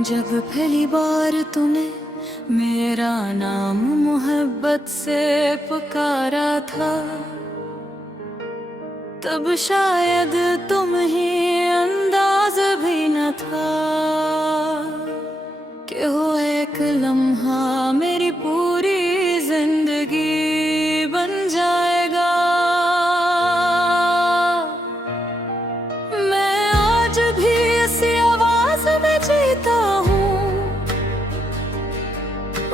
जब पहली बार तूने मेरा नाम मोहब्बत से पुकारा था, तब शायद तुम ही अंदाज भी न था कि हो एक लम्हा मेरी पूरी जिंदगी बन जाएगा। मैं आज भी इसी आवाज में जीता हूँ,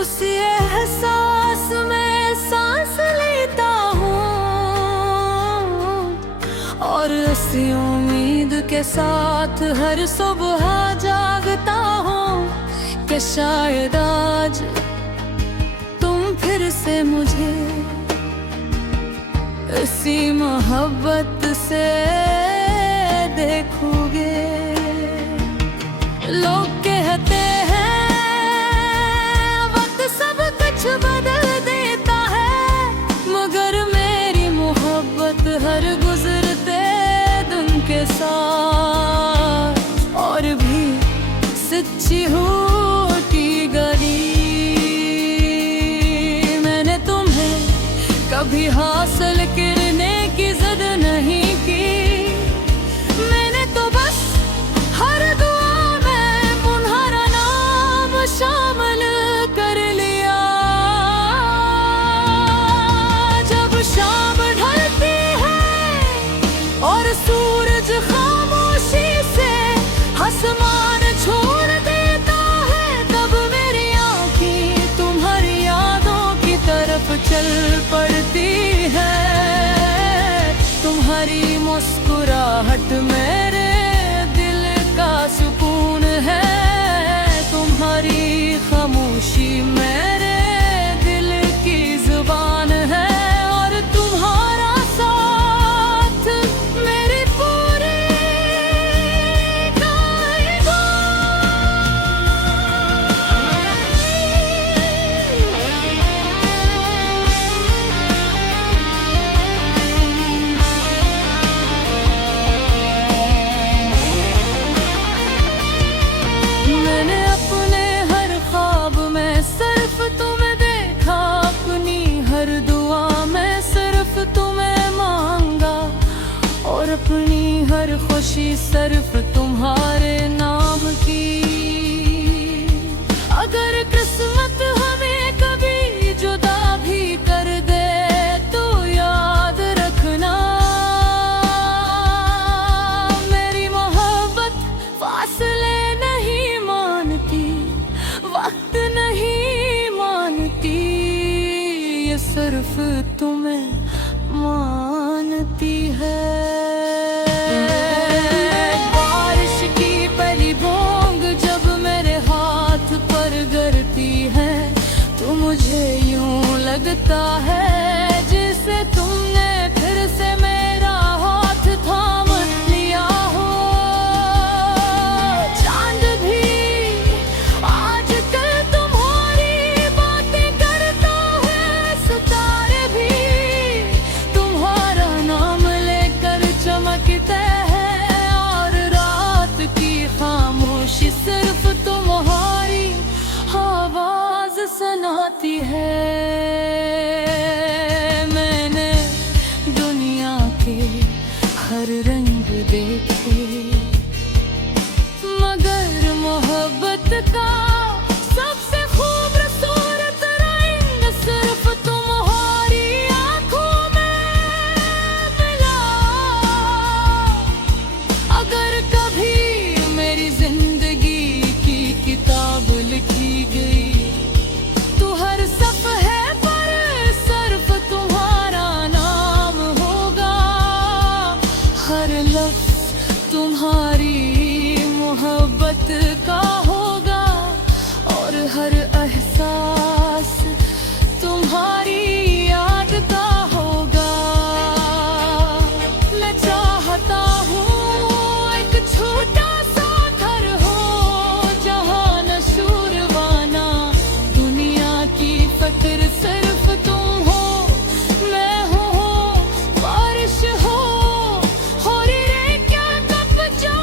उसी एहसास में सांस लेता हूँ, और इसी उम्मीद के साथ हर सुबह जागता हूँ कि शायद आज तुम फिर से मुझे इसी मोहब्बत से देखोगे। लोग कहते हैं वक्त सब कुछ बदल देता है, मगर मेरी मोहब्बत हर गुजरते दिन के साथ और भी सच्ची होती गई। मैंने तुम्हें कभी हासिल करने की जिद नहीं की, मैंने तो बस हर दुआ में तुम्हारा नाम शामिल कर लिया। जब शाम ढलती है और सूरज खामोशी से आसमान छोड़ देता है, तब मेरी आँखें तुम्हारी यादों की तरफ चल पड़ती है। तुम्हारी मुस्कुराहट मेरे दिल का सुकून है, तुम्हारी खामोशी मेरे दिल की जुबान है, और तुम्हारा साथ मेरी पूरी अपनी हर खुशी सिर्फ तुम्हारे नाम की। अगर किस्मत हमें कभी जुदा भी कर दे तो याद रखना, मेरी मोहब्बत फासले नहीं मानती, वक्त नहीं मानती, ये सिर्फ तुम्हें मानती है। मुझे यूं लगता है जिसे तुमने फिर से मेरा हाथ थाम लिया हो। चांद भी आजकल तुम्हारी बातें करता है, सितारे भी तुम्हारा नाम लेकर चमकते हैं, और रात की खामोशी सिर्फ तुम्हारी आवाज सुनाती है। मैंने दुनिया के हर रंग देखे, मगर मोहब्बत का सबसे खूबसूरत रंग सिर्फ तुम्हारी आंखों में मिला। अगर कभी मेरी जिंदगी की किताब लिखी गई, हर सफ़हे पर सिर्फ तुम्हारा नाम होगा, हर लफ्ज़ तुम्हारी मोहब्बत का होगा, और हर एहसास तुम्हारी याद का होगा। मैं चाहता हूँ एक छोटा सा घर हो जहाँ न शोरवाना, फिर सिर्फ तुम हो, मैं हूँ, बारिश हो रे क्या कब जा।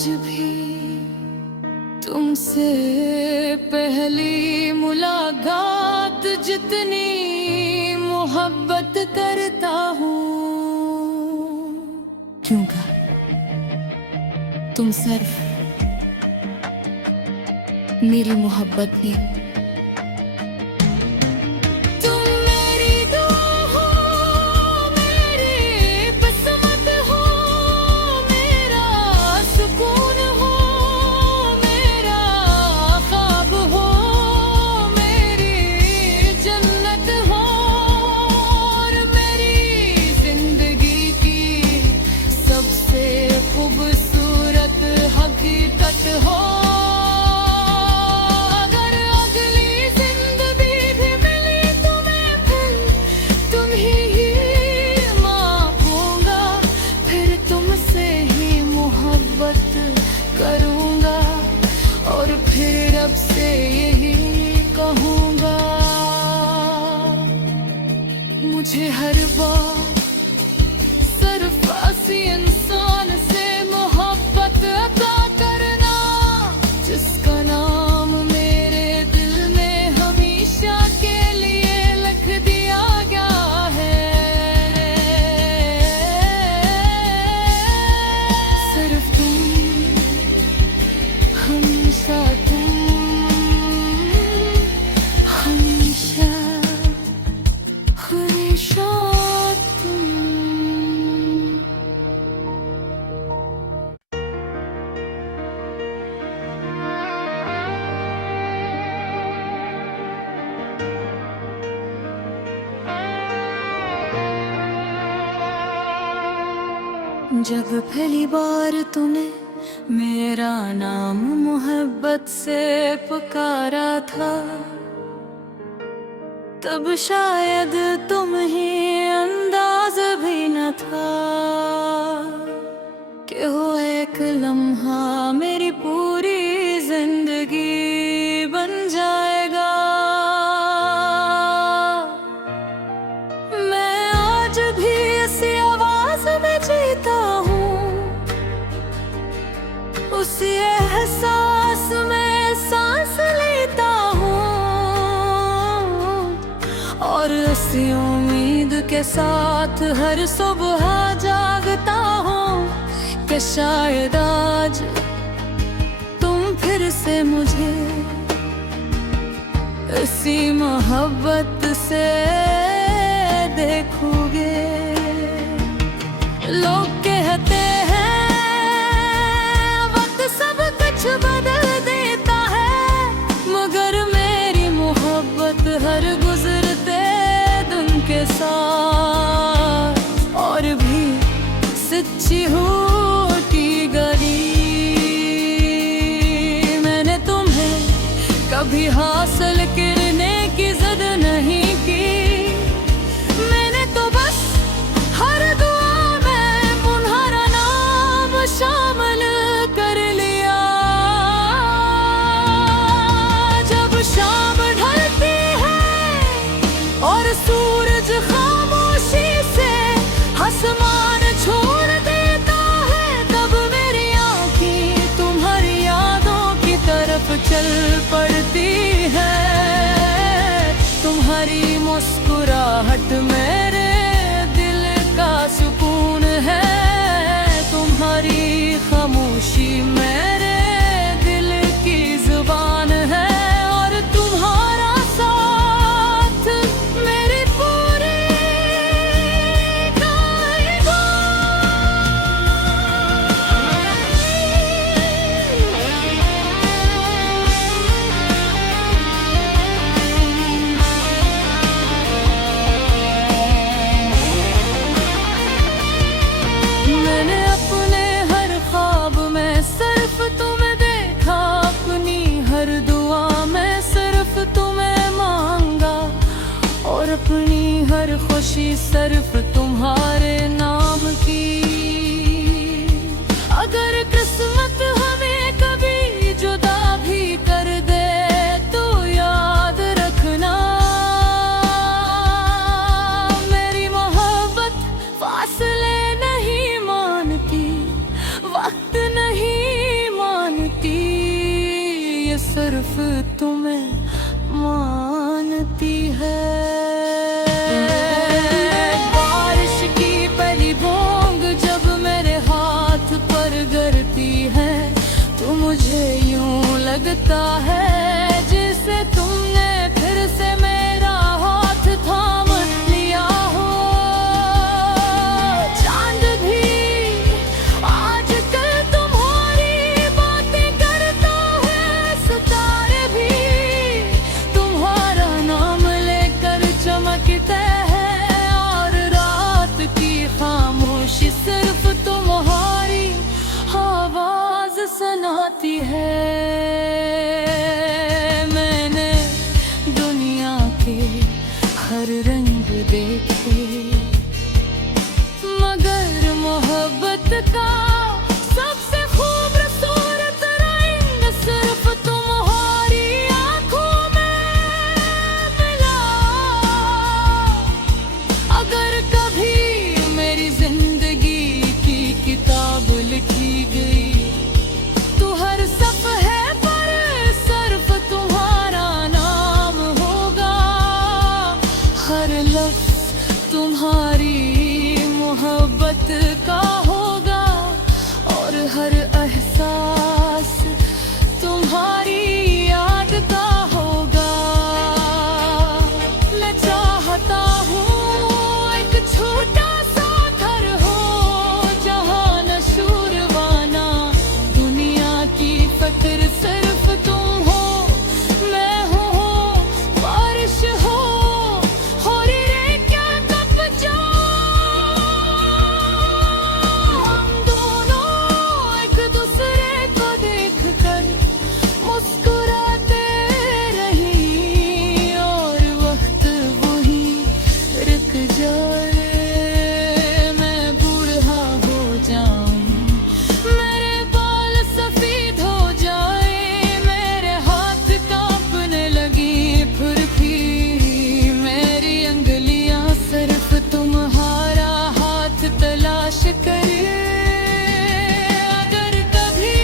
आज भी तुमसे पहली मुलाकात जितनी मोहब्बत करता हूँ। क्यों का तुम सिर्फ मेरी मोहब्बत भी। तुम मेरी दुआ हो, मेरी बसमत हो, मेरा सुकून हो, मेरा ख्वाब हो, मेरी जन्नत हो और मेरी जिंदगी की सबसे खूबसूरत हकीकत हो। करूंगा और फिर रब से यही कहूंगा, मुझे हर बार सरफासी इंसान से मोहब्बत अता करना, जिसका नाम मेरे दिल में हमेशा के लिए लिख दिया गया है। सिर्फ तुम, हमेशा तुम, हमेशा हमेशा तुम। जब पहली बार तूने मेरा नाम मोहब्बत से पुकारा था, तब शायद तुम ही अंदाज भी न था कि हो एक लम्हा मेरी पूरी जिंदगी बन जाएगा। मैं आज भी इसी आवाज में जीता हूँ, उसी एहसास में सांस लेता हूँ और इसी उम्मीद के साथ हर सुबह जागता हूँ कि शायद आज तुम फिर से मुझे इसी मोहब्बत से देखोगे। लोग कहते हैं सब कुछ बदल देता है, मगर मेरी मोहब्बत हर गुजरते दिन के साथ और भी सच्ची होती गई। मैंने तुम्हें कभी हासिल करने की जिद नहीं की, मैंने तो बस हर दुआ में तुम्हारा नाम शामिल कर लिया। जब शाम ढलती है और सूरज खामोशी से आसमान छोड़ देता है, तब मेरी आँखें तुम्हारी यादों की तरफ चल पड़ती है। तुम्हारी मुस्कुराहट मेरे दिल का सुकून है, तुम्हारी खामोशी मेरे दिल की जुबान है और तुम्हारा साथ मेरी पूरी मैंने अपने हर ख्वाब में सिर्फ तुम्हें देखा, अपनी हर दुआ में सिर्फ तुम्हें मांगा और अपनी हर खुशी सिर्फ तुम्हारे नाम की। अगर किस्मत हमें कभी जुदा भी कर दे तो याद रखना, मेरी मोहब्बत फासले नहीं मानती, वक्त नहीं सिर्फ तुम्हें मानती है। बारिश की पहली बूंद जब मेरे हाथ पर गिरती है तो मुझे यूं लगता है जिसे तुमने फिर से मेरा हाथ थाम लिया हो। चांद भी आजकल तुम्हारी बातें करता है, सितारे भी तुम्हारा नाम लेकर चमकते हैं, और रात की खामोशी सिर्फ तुम्हारी आवाज सुनाती है। मैंने दुनिया के हर रंग देखे मगर मोहब्बत का सबसे खूबसूरत रंग सिर्फ तुम्हारी आंखों में मिला। अगर कभी मेरी जिंदगी की किताब लिखी गई तो हर सफ़हे पर सिर्फ तुम्हारा नाम होगा। हर लफ्ज़ तुम्हारी मोहब्बत का होगा और हर एहसास तुम्हारी याद का होगा। मैं चाहता हूँ एक छोटा सा घर हो जहाँ न शूरवाना, दुनिया की फक्र सिर्फ तुम हो। मैं हूँ बारिश हो रे क्या कब जाऊं। हम दोनों एक दूसरे को देख कर मुस्कुराते रही और वक्त वही रुक जाए। मैं बूढ़ा हो जाऊं, मेरे बाल सफेद हो जाए, मेरे हाथ कांपने लगी फिर भी मेरी अंगलियां सिर्फ तुम्हारा हाथ तलाश करे। अगर कभी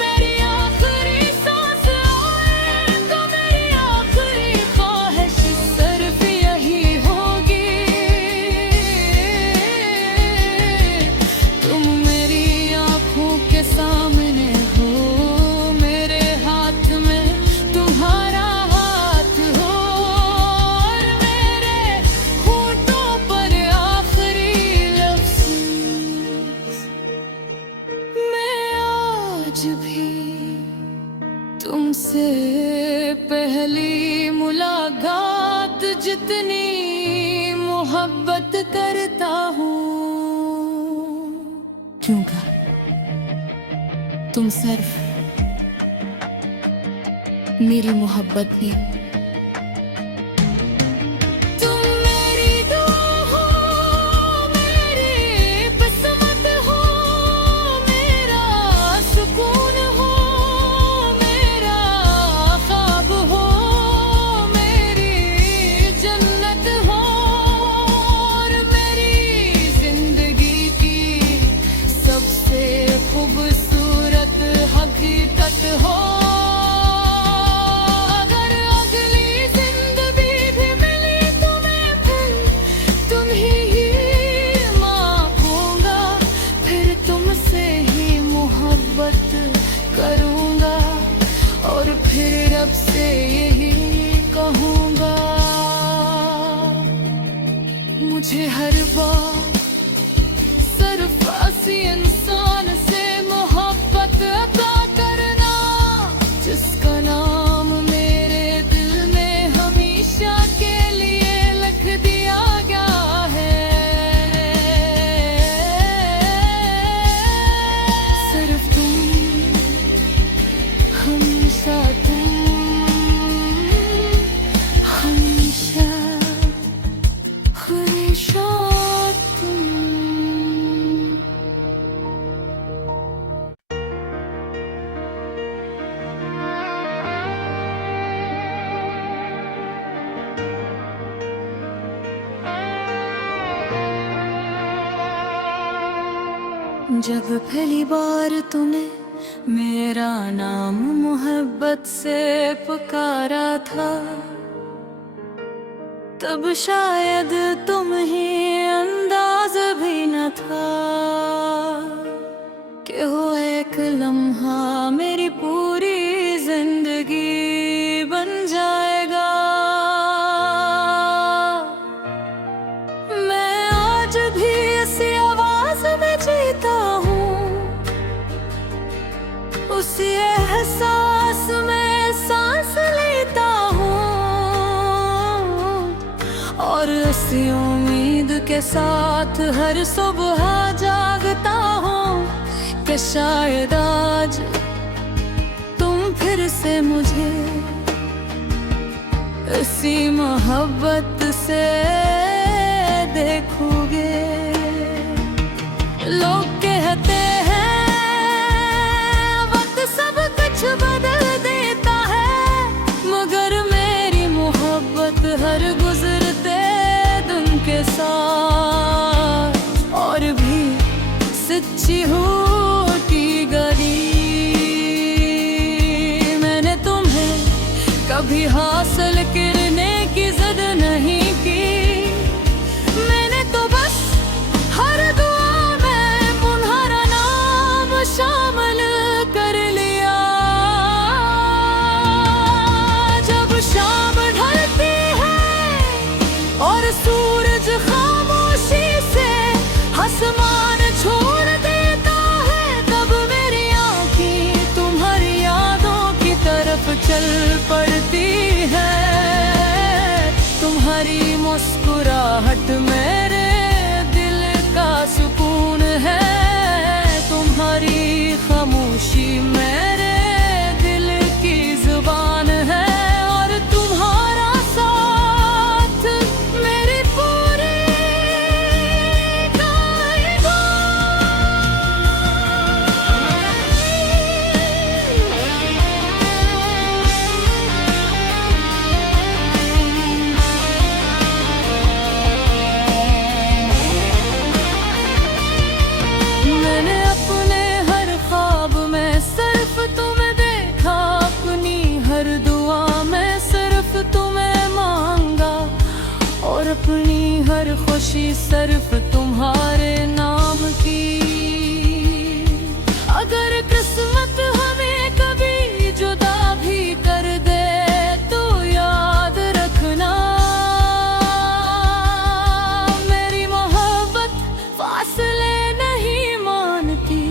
मेरी आखिरी सांस आए तो मेरी आखिरी ख्वाहिश सिर्फ यही होगी, तुम मेरी आंखों के सामने हो, मेरे हाथ में तुम्हारा हाथ हो, और मेरे होठों पर आखिरी लफ्ज़। मैं आज भी तुमसे पहली मुलाकात जितनी मोहब्बत करता हूँ। क्योंकि तुम सिर्फ मेरी मोहब्बत भी। तुम मेरी दुआ हो, मेरी किस्मत हो, मेरा सुकून हो, मेरा ख्वाब हो, मेरी जन्नत हो, और मेरी जिंदगी की सबसे खूबसूरत हकीकत हो। अगर अगली जिंदगी भी मिली तुम्हें फिर तुम ही मांगूंगा, फिर तुमसे ही मोहब्बत करूंगा और फिर रब से यही कहूंगा। मुझे हर बार सिर्फ ऐसी इंसान से मोहब्बत अता करना जिसका नाम मेरे दिल में हमेशा के लिए लिख दिया गया है। सिर्फ तुम, हमेशा तुम, हमेशा हमेशा तुम। जब पहली बार तूने मेरा नाम मोहब्बत से पुकारा था, तब शायद तुम ही अंदाज भी न था कि हो एक लम्हा मेरी पूरी जिंदगी बन जाएगा। मैं आज भी इसी आवाज में जीता हूँ, उसी एहसास में सांस लेता हूँ, और इसी उम्मीद के साथ हर सुबह जागता हूँ कि शायद आज तुम फिर से मुझे इसी मोहब्बत से देखोगे। लोग कहते हैं वक्त सब कुछ बदल देता है, मगर मेरी मोहब्बत हर गुजरते दिन के साथ और भी सच्ची होती गई। मैंने तुम्हें कभी हासिल करने की जिद नहीं की, मैंने तो बस हर दुआ में तुम्हारा नाम शामिल कर लिया। जब शाम ढलती है और सूरज खामोशी से आसमान छोड़ देता है, तब मेरी आँखें तुम्हारी यादों की तरफ चल पड़ती है। तुम्हारी मुस्कुराहट मेरे दिल का सुकून है, तुम्हारी खामोशी मेरे दिल की जुबान है, और तुम्हारा साथ मेरी पूरी अपनी हर खुशी सिर्फ तुम्हारे नाम की। अगर किस्मत हमें कभी जुदा भी कर दे तो याद रखना, मेरी मोहब्बत फासले नहीं मानती,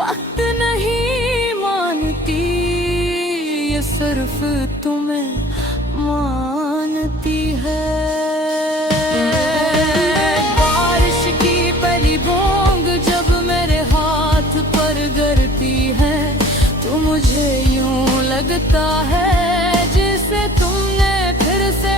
वक्त नहीं मानती, ये सिर्फ तुम्हें मानती है। मुझे यूं लगता है जैसे तुमने फिर से